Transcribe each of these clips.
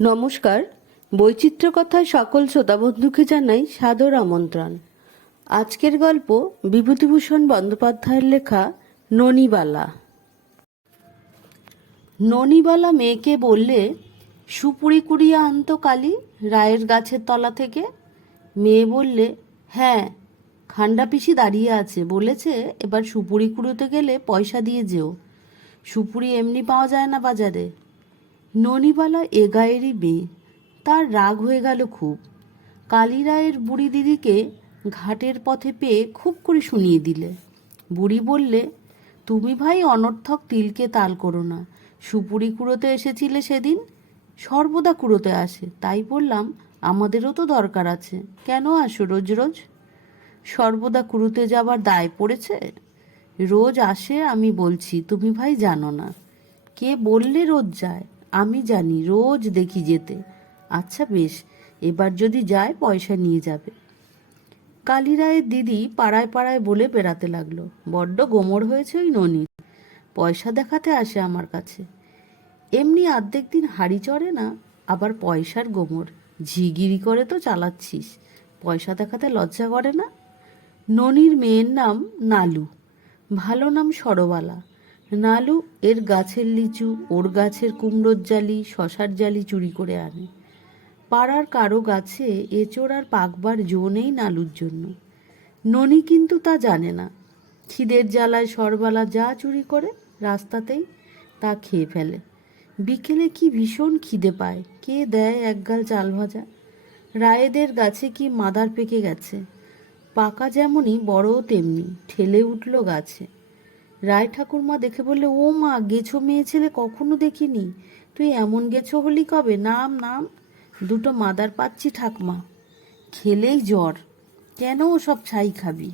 নমস্কার। বৈচিত্র্য কথায় সকল শ্রোতাবন্ধুকে জানাই সাদর আমন্ত্রণ। আজকের গল্প বিভূতিভূষণ বন্দ্যোপাধ্যায়ের লেখা ননিবালা। ননিবালা মেয়েকে বললে, সুপুরি কুড়িয়ে আনতো কালি রায়ের গাছের তলা থেকে। মেয়ে বললে, হ্যাঁ, খান্ডা পিসি দাঁড়িয়ে আছে, বলেছে এবার সুপুরি কুড়োতে গেলে পয়সা দিয়ে যেও, সুপুরি এমনি পাওয়া যায় না বাজারে। ননিবালা এ গায়েরই মেয়ে, তার রাগ হয়ে গেল খুব। কালী রায়ের বুড়ি দিদিকে ঘাটের পথে পেয়ে খুব করে শুনিয়ে দিলে। বুড়ি বললে, তুমি ভাই অনর্থক তিলকে তাল করো না, সুপুরি কুড়োতে এসেছিলে সেদিন, সর্বদা কুড়োতে আসে, তাই বললাম আমাদেরও তো দরকার আছে, কেন আসো রোজ রোজ? সর্বদা কুড়োতে যাবার দায় পড়েছে? রোজ আসে আমি বলছি, তুমি ভাই জানো না। কে বললে রোজ যায়? আমি জানি, রোজ দেখি যেতে। আচ্ছা বেশ, এবার যদি যায় পয়সা নিয়ে যাবে। কালী রায়ের দিদি পাড়ায় পাড়ায় বলে বেড়াতে লাগলো, বড্ড গোমড় হয়েছে ওই ননির, পয়সা দেখাতে আসে আমার কাছে। এমনি অর্ধেক দিন হাড়ি চড়ে না, আবার পয়সার গোমড়, ঝিগিরি করে তো চালাচ্ছিস, পয়সা দেখাতে লজ্জা করে না? ননির মেয়ের নাম নালু, ভালো নাম সরবালা। নালু এর গাছের লিচু, ওর গাছের কুমড়োর জালি, শশার জালি চুরি করে আনে। পাড়ার কারো গাছে এঁচোড় আর পাকবার জো নেই নালুর জন্য। ননি কিন্তু তা জানে না। খিদের জ্বালায় সরবালা যা চুরি করে রাস্তাতেই তা খেয়ে ফেলে। বিকেলে কি ভীষণ খিদে পায়, কে দেয় একগাল চাল ভাজা। রায়েদের গাছে কি মাদার পেকে গেছে, পাকা যেমনই বড়ও তেমনি, ঠেলে উঠল গাছে। রায় ঠাকুরমা দেখে বললে, ও মা, গেছো মেয়ে ছেলে কখনো দেখিনি, তুই এমন গেছো হলি কবে? নাম নাম। দুটো মাদার পাচ্ছি ঠাকমা, খেলেই জ্বর। কেন ও সব ছাই খাবি?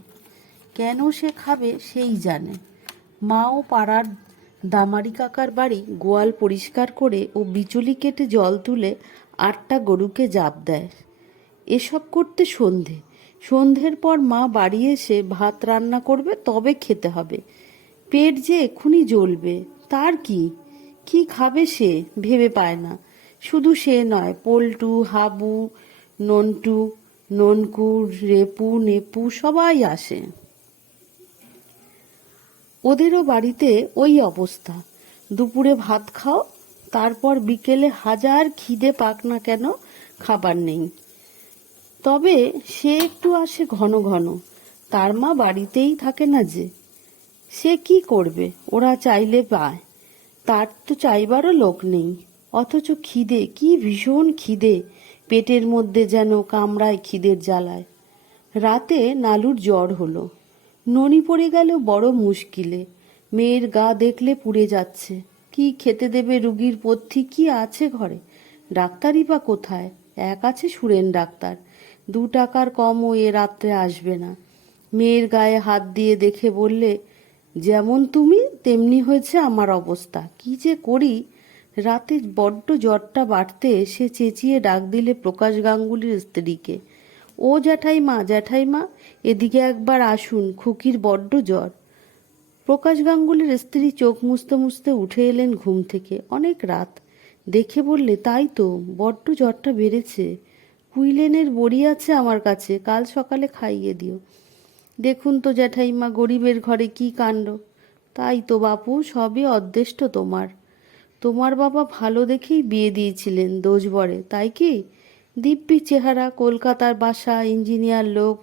কেন সে খাবে সেই জানে। মাও পাড়ার দামারি কাকার বাড়ি গোয়াল পরিষ্কার করে ও বিচুলি কেটে জল তুলে 8টা গরুকে জাপ দেয়। এসব করতে সন্ধ্যের পর মা বাড়ি এসে ভাত রান্না করবে, তবে খেতে হবে। পেট যে এক্ষুনি জ্বলবে, তার কি কি খাবে সে ভেবে পায় না। শুধু সে নয়, পল্টু, হাবু, নন্টু, ননকু, রেপু, নেপু সবাই আসে। ওদেরও বাড়িতে ওই অবস্থা। দুপুরে ভাত খাও, তারপর বিকেলে হাজার খিদে পাক না কেন খাবার নেই। তবে সে একটু আসে ঘন ঘন, তার মা বাড়িতেই থাকে না যে। সে কি করবে, ওরা চাইলে পায়, তার তো চাইবারও লোক নেই। অথচ খিদে, কি ভীষণ খিদে, পেটের মধ্যে যেন কামড়ায় খিদের জ্বালায়। রাতে নালুর জ্বর হলো, ননি পড়ে গেল বড় মুশকিলে। মেয়ের গা দেখলে পুড়ে যাচ্ছে, কি খেতে দেবে রুগীর পথ্যি কি আছে ঘরে? ডাক্তারই বা কোথায়? এক আছে সুরেন ডাক্তার, 2 টাকার কমও এ রাত্রে আসবে না। মেয়ের গায়ে হাত দিয়ে দেখে বললে, যেমন তুমি তেমনি হয়েছে আমার অবস্থা, কি যে করি। রাতে বড্ড জ্বরটা বাড়তে সে চেঁচিয়ে ডাক দিলে প্রকাশ গাঙ্গুলির স্ত্রীকে, ও জ্যাঠাইমা, জ্যাঠাইমা, এদিকে একবার আসুন, খুকির বড্ড জ্বর। প্রকাশ গাঙ্গুলির স্ত্রী চোখ মুছতে মুছতে উঠে এলেন ঘুম থেকে, অনেক রাত। দেখে বললে, তাই তো, বড্ড জ্বরটা বেড়েছে। কুইলেনের বড়ি আছে আমার কাছে, কাল সকালে খাইয়ে দিও। দেখুন তো জ্যাঠাইমা, গরিবের ঘরে কি কাণ্ড। তাই তো বাপু, সবই অদৃষ্ট তোমার। তোমার বাবা ভালো দেখেই বিয়ে দিয়েছিলেন দোষবরে, তাই কি? দিব্যি চেহারা, কলকাতার বাসা, ইঞ্জিনিয়ার লোক,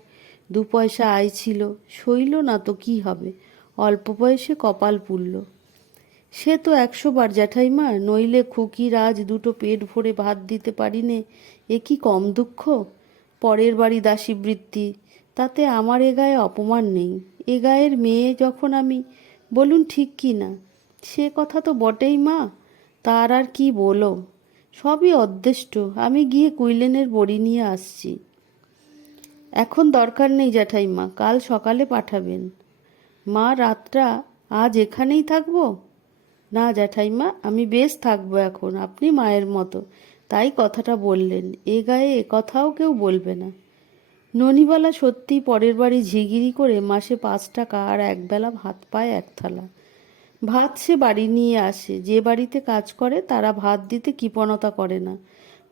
2 পয়সা আয় ছিল, সইল না তো কি হবে, অল্প বয়সে কপাল পুড়ল। সে তো 100 বার জ্যাঠাইমা, নইলে খুকির আজ 2টো পেট ভরে ভাত দিতে পারিনে, এ কি কম দুঃখ? পরের বাড়ি দাসীবৃত্তি, তাতে আমার এ গায়ে অপমান নেই। এ গায়ের মেয়ে যখন আমি, বলুন ঠিক কি না? সে কথা তো বটেই মা, তার আর কি বলো, সবই অদৃষ্ট। আমি গিয়ে কুইলেনের বড়ি নিয়ে আসছি। এখন দরকার নেই জ্যাঠাইমা, কাল সকালে পাঠাবেন। মা, রাতটা আজ এখানেই থাকবো? না জ্যাঠাইমা, আমি বেশ থাকবো এখন, আপনি মায়ের মতো, তাই কথাটা বললেন, এ গায়ে এ কথাও কেউ বলবে না। ননিবালা সত্যি পরের বাড়ি ঝিগিরি করে মাসে 5 টাকা আর একবেলা ভাত পায় 1 থালা। ভাত সে বাড়ি নিয়ে আসে, যে বাড়িতে কাজ করে তারা ভাত দিতে কৃপণতা করে না।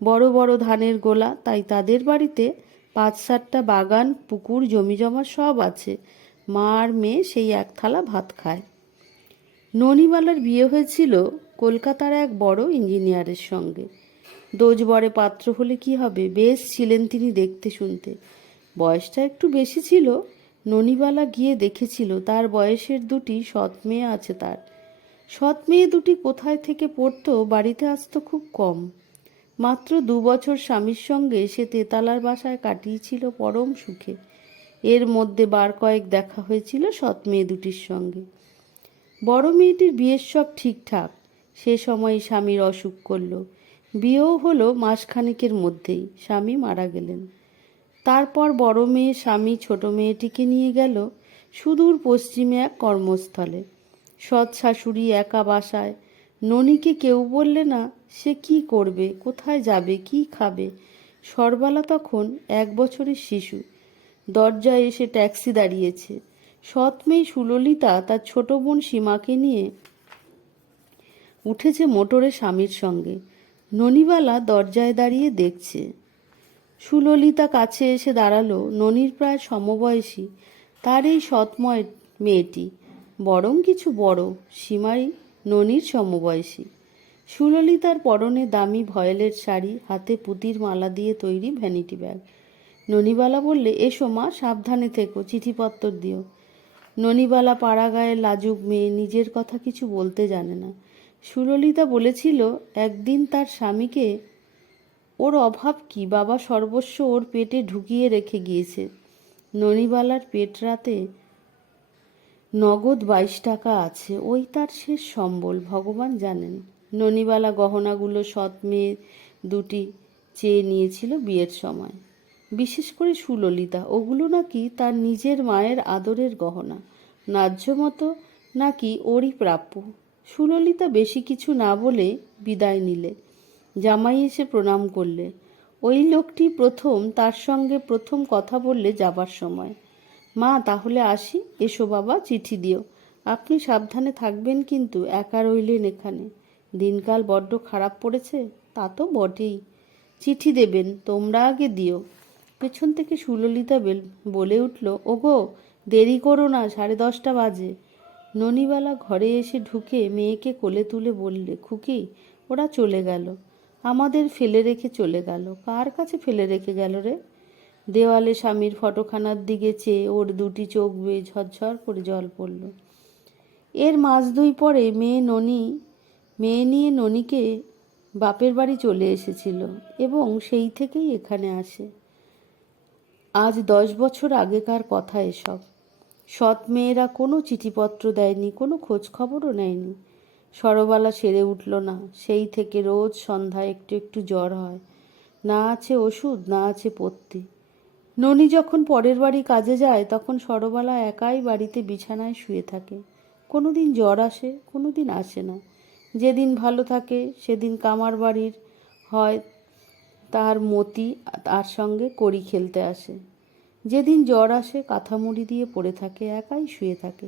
বড় বড় ধানের গোলা, তাই তাদের বাড়িতে 5-7টা বাগান, পুকুর, জমিজমা সব আছে। মা আর মেয়ে সেই এক থালা ভাত খায়। ননিবালার বিয়ে হয়েছিল কলকাতার এক বড় ইঞ্জিনিয়ারের সঙ্গে। দোজবরে পাত্র হলে কি হবে, বেশ ছিলেন তিনি দেখতে শুনতে। বয়সটা একটু বেশি ছিল। ননিবালা গিয়ে দেখেছিল তার বয়সের দুটি সৎ মেয়ে আছে তার। সৎ মেয়ে দুটি কোথায় থেকে পড়তো, বাড়িতে আসতো খুব কম। মাত্র 2 বছর স্বামীর সঙ্গে সে তেতালার বাসায় কাটিয়েছিল পরম সুখে। এর মধ্যে বার কয়েক দেখা হয়েছিল সৎ মেয়ে দুটির সঙ্গে। বড় মেয়েটির বিয়ের সব ঠিকঠাক। সে সময় স্বামীর অসুখ করল। বিয়েও হলো মাসখানেকের মধ্যেই। স্বামী মারা গেলেন। তারপর বড় মেয়ে স্বামী ছোট মেয়েটিকে নিয়ে গেল সুদূর পশ্চিমে এক কর্মস্থলে। সৎ শাশুড়ি একা বাসায়। ননিকে কেউ বললে না সে কি করবে, কোথায় যাবে, কি খাবে। সরবালা তখন 1 বছরের শিশু। দরজায় এসে ট্যাক্সি দাঁড়িয়েছে। সৎ মেয়ে সুললিতা তার ছোট বোন সীমাকে নিয়ে উঠেছে মোটরে স্বামীর সঙ্গে। ননিবালা দরজায় দাঁড়িয়ে দেখছে। সুললিতা কাছে এসে দাঁড়ালো। ননির প্রায় সমবয়সী তার এই সৎময় মেয়েটি, বরং কিছু বড়। সীমাই ননির সমবয়সী। সুললিতার পরনে দামি ভয়েলের শাড়ি, হাতে পুতির মালা দিয়ে তৈরি ভ্যানিটি ব্যাগ। ননিবালা বললে, এসো মা, সাবধানে থেকো, চিঠিপত্র দিও। ননিবালা পাড়া গায়ের লাজুক মেয়ে, নিজের কথা কিছু বলতে জানে না। সুললিতা বলেছিল একদিন তার স্বামীকে, ওর অভাব কি, বাবা সর্বস্ব ওর পেটে ঢুকিয়ে রেখে গিয়েছে। ননিবালার পেট রাতে নগদ 22 টাকা আছে, ওই তার শেষ সম্বল, ভগবান জানেন। ননিবালা গহনাগুলো সৎ মেয়ে দুটি চেয়ে নিয়েছিল বিয়ের সময়। বিশেষ করে সুললিতা। ওগুলো নাকি তার নিজের মায়ের আদরের গহনা, ন্যায্য মতো নাকি ওরই প্রাপ্য। সুললিতা বেশি কিছু না বলে বিদায় নিলে। জামাই এসে প্রণাম করলে। ওই লোকটি তার সঙ্গে প্রথম কথা বললে যাবার সময়। মা, তাহলে আসি। এসো বাবা, চিঠি দিও। আপনি সাবধানে থাকবেন কিন্তু, একা রইলেন এখানে। দিনকাল বড্ড খারাপ পড়েছে। তা তো বটেই। চিঠি দেবেন, তোমরা আগে দিও। পেছন থেকে সুললিতা বলে উঠল, ওগো, দেরি করো না, 10:30 বাজে। ননিবালা ঘরে এসে ঢুকে মেয়েকে কোলে তুলে বললে, খুকি, ওরা চলে গেল, আমাদের ফেলে রেখে চলে গেল। কার কাছে ফেলে রেখে গেল রে? দেওয়ালে স্বামীর ফটোখানার দিকে চেয়ে ওর দুটি চোখ বেয়ে ঝরঝর করে জল পড়ল। এর মাস 2 পরে মেয়ে নিয়ে ননিকে বাপের বাড়ি চলে এসেছিল এবং সেই থেকেই এখানে আসে। আজ 10 বছর আগেকার কথা এসব। সৎ মেয়েরা কোনো চিঠিপত্র দেয়নি, কোনো খোঁজ খবরও নেয়নি। সরবালা সেরে উঠল না। সেই থেকে রোজ সন্ধ্যায় একটু একটু জ্বর হয়। না আছে ওষুধ, না আছে পথ্যি। ননি যখন পরের বাড়ি কাজে যায় তখন সরবালা একাই বাড়িতে বিছানায় শুয়ে থাকে। কোনোদিন জ্বর আসে, কোনোদিন আসে না। যেদিন ভালো থাকে সেদিন কামার বাড়ির হয় তার মতি তার সঙ্গে কড়ি খেলতে আসে। যেদিন জ্বর আসে কাঁথামুড়ি দিয়ে পড়ে থাকে, একাই শুয়ে থাকে।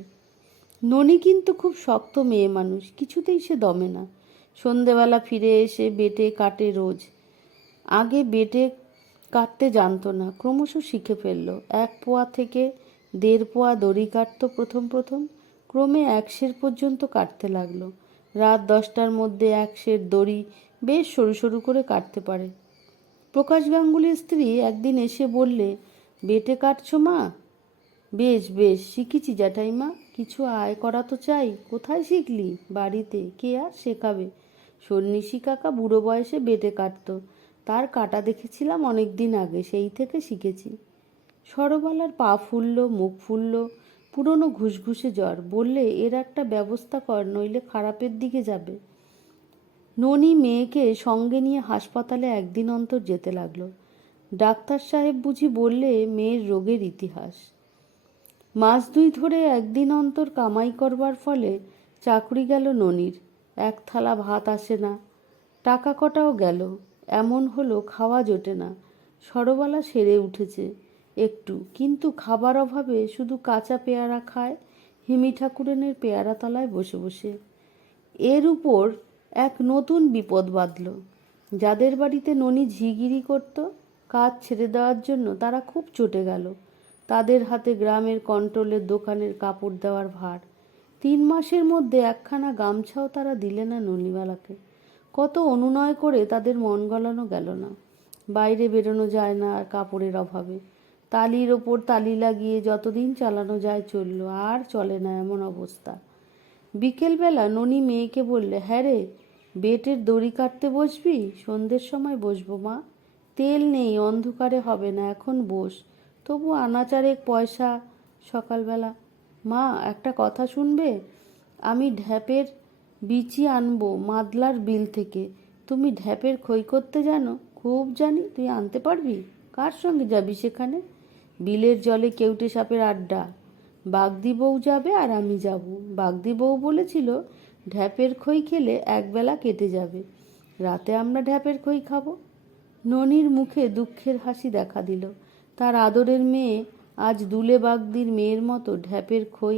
ননি কিন্তু খুব শক্ত মেয়ে মানুষ, কিছুতেই সে দমে না। সন্ধেবেলা ফিরে এসে বেটে কাটে রোজ। আগে বেটে কাটতে জানতো না, ক্রমশ শিখে ফেলল। 1 পোয়া থেকে 1.5 পোয়া দড়ি কাটত প্রথম। ক্রমে 1 সের পর্যন্ত কাটতে লাগলো। রাত 10টার মধ্যে 1 সের দড়ি বেশ সরু সরু করে কাটতে পারে। প্রকাশ গাঙ্গুলির স্ত্রী একদিন এসে বললে, বেটে কাটছো মা? বেশ বেশ, শিখেছি জ্যাঠাইমা। কিছু আয় করা তো চাই। কোথায় শিখলি? বাড়িতে। কে আর শেখাবে? সন্ন্যাসী কাকা বুড়ো বয়সে বেটে কাটত, তার কাটা দেখেছিলাম অনেক দিন আগে, সেই থেকে শিখেছি। সরবালার পা ফুলল, মুখ ফুলল, পুরনো ঘুষঘুষে জ্বর। বললে, এর একটা ব্যবস্থা কর, নইলে খারাপের দিকে যাবে। ননি মেয়েকে সঙ্গে নিয়ে হাসপাতালে একদিন অন্তর যেতে লাগলো। ডাক্তার সাহেব বুঝি বললে মেয়ের রোগের ইতিহাস। মাস 2 ধরে একদিন অন্তর কামাই করবার ফলে চাকরি গেল ননির। 1 থালা ভাত আসে না, টাকা কটাও গেল। এমন হলো খাওয়া জোটে না। সরবালা সেরে উঠেছে একটু, কিন্তু খাবার অভাবে শুধু কাঁচা পেয়ারা খায় হিমি ঠাকুরানের পেয়ারা তলায় বসে বসে। এর উপর এক নতুন বিপদ বাঁধল। যাদের বাড়িতে ননি ঝিগিরি করত কাজ ছেড়ে দেওয়ার জন্য, তারা খুব চটে গেল। তাদের হাতে গ্রামের কন্ট্রোলের দোকানের কাপড় দেওয়ার ভার। 3 মাসের মধ্যে একখানা গামছাও তারা দিলে না ননিবালাকে। কত অনুনয় করে তাদের মন গলানো গেল না। বাইরে বেরোনো যায় না আর কাপড়ের অভাবে। তালির ওপর তালি লাগিয়ে যতদিন চালানো যায় চলল, আর চলে না এমন অবস্থা। বিকেলবেলা ননি মেয়েকে বললে, হ্যাঁ রে, বেটের দড়ি কাটতে বসবি? সন্ধ্যের সময় বসবো মা। তেল নেই, অন্ধকারে হবে না, এখন বস, তবু আনাচারেক পয়সা সকালবেলা। মা, একটা কথা শুনবে? আমি ঢ্যাপের বিচি আনবো মাদলার বিল থেকে। তুমি ঢ্যাপের খই করতে জানো? খুব জানি। তুই আনতে পারবি? কার সঙ্গে যাবি সেখানে? বিলের জলে কেউটে সাপের আড্ডা। বাগদি বউ যাবে আর আমি যাব। বাগদি বউ বলেছিল ঢ্যাপের খই খেলে একবেলা কেটে যাবে, রাতে আমরা ঢ্যাপের খই খাবো। ননির মুখে দুঃখের হাসি দেখা দিল। তার আদরের মেয়ে আজ দুলে বাগদির মেয়ের মতো ঢ্যাপের খই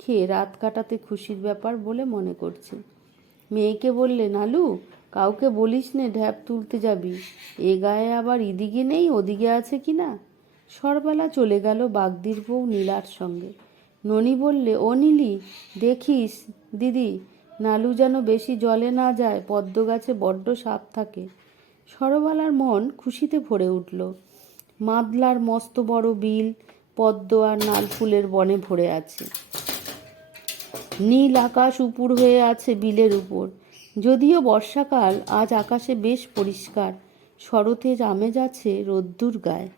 খেয়ে রাত কাটাতে খুশির ব্যাপার বলে মনে করছে। মেয়েকে বললে, নালু, কাউকে বলিস নে ঢ্যাপ তুলতে যাবি। এ গায়ে আবার এদিকে নেই ওদিকে আছে কি না। সরবেলা চলে গেল বাগদির বউ নীলার সঙ্গে। ননি বললে, ও নীলি, দেখিস দিদি, নালু যেন বেশি জলে না যায়, পদ্ম গাছে বড্ড সাপ থাকে। সরবালার মন খুশিতে ভরে উঠল। মাদলার মস্ত বড় বিল পদ্ম আর নাল ফুলের বনে ভরে আছে। নীল আকাশ উপুর হয়ে আছে বিলের উপর। যদিও বর্ষাকাল, আজ আকাশে বেশ পরিষ্কার। শরতের আমেজ আছে রোদ্দুর গায়ে।